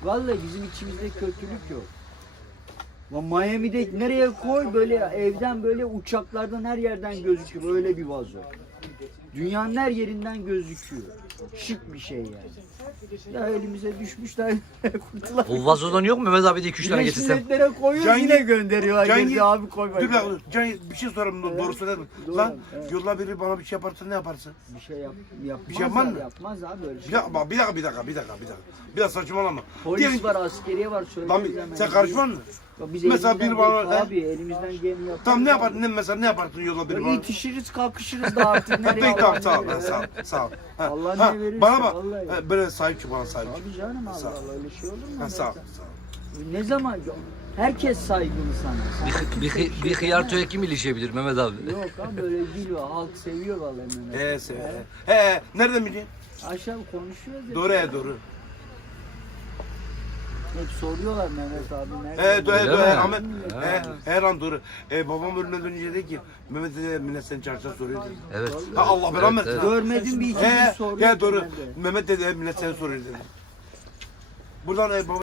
Vallahi bizim içimizde kötülük yok. Miami'de nereye koy böyle evden böyle uçaklardan her yerden gözüküyor öyle bir vazo. Dünyanın her yerinden gözüküyor. Şık bir şey yani. Ya elimize düşmüşler kurtulalım. O vazodan yok mu Mehmet abi de 2-3 tane Güneş getirsem? milletlere koyuyor Can yine ye- gönderiyorlar. Can Geldi ye- abi koy bak. Dur lan, Can bir şey sorayım, doğru söyler misin? Doğru, Lan evet. yolla biri bana bir şey yaparsa ne yaparsın? Bir şey yapmaz. Bir şey yapmaz mı? Yapmaz abi öyle Bir şey. dakika, bir dakika, bir dakika, bir dakika, bir dakika. Biraz saçmalama. Polis Diyelim- var, askeriye var. Lan Söyleriz hemen. sen karışman mı? Ya biz Mesela elimizden biri bana- gel- Abi elimizden geleni yaparız. Tamam ne yaparsın? Mesela ne yaparsın yolla biri bana? Yetişiriz kalkışırız da artık nereye Peki tamam Allah sağ ol, ne verir. sağ ol, sağ ol. Ha, Allah ha, ne verirse, bana bak, vallahi. böyle sahip çık bana sahip çık. Abi canım Allah Sağ ol. Allah öyle şey olur mu? Ha, sağ ol, zaten? sağ ol. Ne zaman? Herkes saygılı sana. Sana kimse Bir şey hıyartoya kim ilişebilir Mehmet abi? demez. Yok abi böyle değil o. Halk seviyor vallahi Mehmet. Nereden biliyorsun? Aşağı konuşuyoruz. hep. Doğru. Hep soruyorlar Mehmet abi nerede? Öyle mi? Ahmet. Ha. Her an doğru. Babam ölmeden önce dedi ki, Mehmet dedi, millet seni çarşıda soruyor dedi. Evet. Ha, Allah belanı versin. evet. Görmedim bir iki gün soruyor. Doğru. genelde. Mehmet dedi, millet seni soruyor dedi. Buradan baba